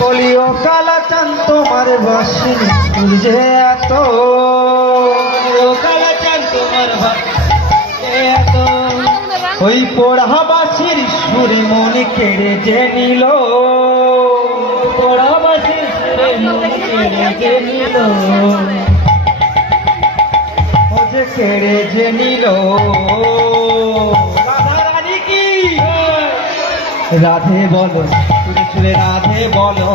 বলিও কালাচান তোমার বাসির সুর যে এত, কালাচান তোমার এত, ওই পোড়া বাসির সুরে মনে কেড়ে যে নিল, পোড়া বাসির সুরে মনে কেড়ে যে নিল, ও যে কেড়ে যে নিল। রাধারানী কি রাধে বলো সুরে সুরে রাধে বলো,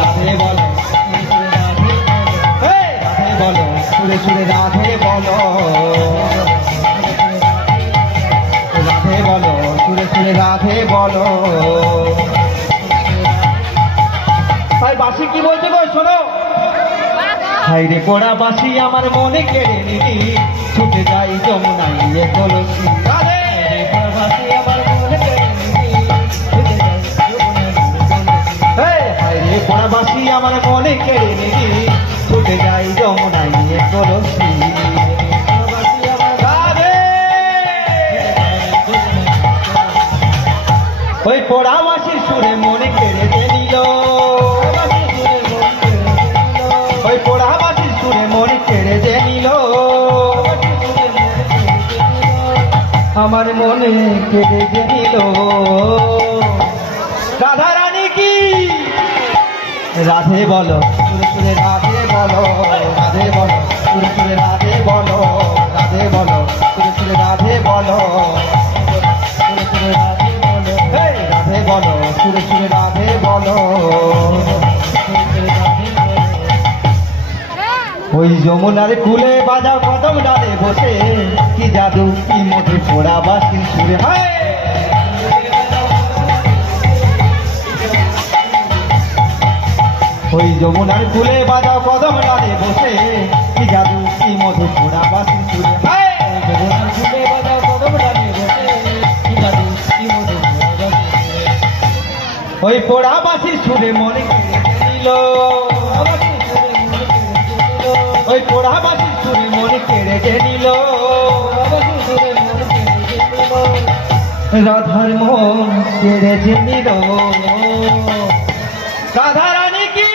রাধে বলো রাধে বলো সুরে সুরে রাধে বলো, রাধে বলো সুরে সুরে রাধে বলো। তাই বাসি কি বলছে গো শোনো, হাই রে পোড়া বাসি আমার মনে কেড়ে নিলি, ছুটে যাই যমুনায় এ কলসি। রাধে পোড়া বাসি আমার মনে কেড়ে নিলি, ছুটে যাই যমুনায়, হাই রে পোড়া বাসি আমার মনে কেড়ে নিলি, ছুটে যাই যমুনায় এ কলসি। ওই পোড়া বাসির সুরে মনে কেড়ে নিল, ওই পোড়া বাসির সুরে মনে কেড়ে যে নিল, আমার মনে কেড়ে যে নিল। রাধারানী কি রাধে বলো সুরে সুরে রাধে বলো, রাধে বলো সুরে সুরে রাধে বলো, রাধে বলো সুরে সুরে রাধে বলো, সুরে সুরে রাধে বলো, রাধে বলো সুরে সুরে রাধে বলো। ওই যমুনার কুলে বাজা কদম ডালে বসে, কি জাদু কি মধু পোড়া বাসির সুরে। হয় ওই যমুনার কুলে বাজা কদম ডালে বসে, কি জাদু কি মধু পোড়া বাসির সুরে। যমুনার কুলে বাজা কদম ডালে বসে, কি জাদু কি মধু পোড়া বাসির সুরে। ওই পোড়া বাসির সুরে মনে কেড়ে নিল, ওই পোড়া বাসির সুরে মনে কেড়ে যে নিল, রাধার মন কেড়ে যে নিল। রাধারানী কি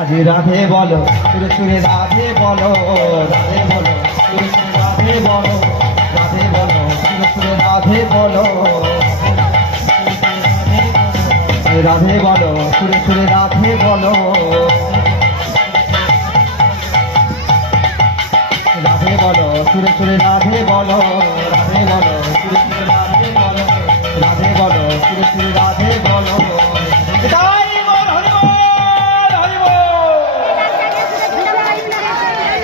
আজ রাধে বলো সুরে সুরে রাধে বলো, রাধে বলো সুরে সুরে রাধে বলো, রাধে বলো সুরে সুরে রাধে বলো, রাধে বলো সুরে সুরে রাধে বলো, রাধে বলো সুরে সুরে রাধে বলো, রাধে বলো সুরে সুরে রাধে বলো, রাধে বলো সুরে সুরে রাধে বলো।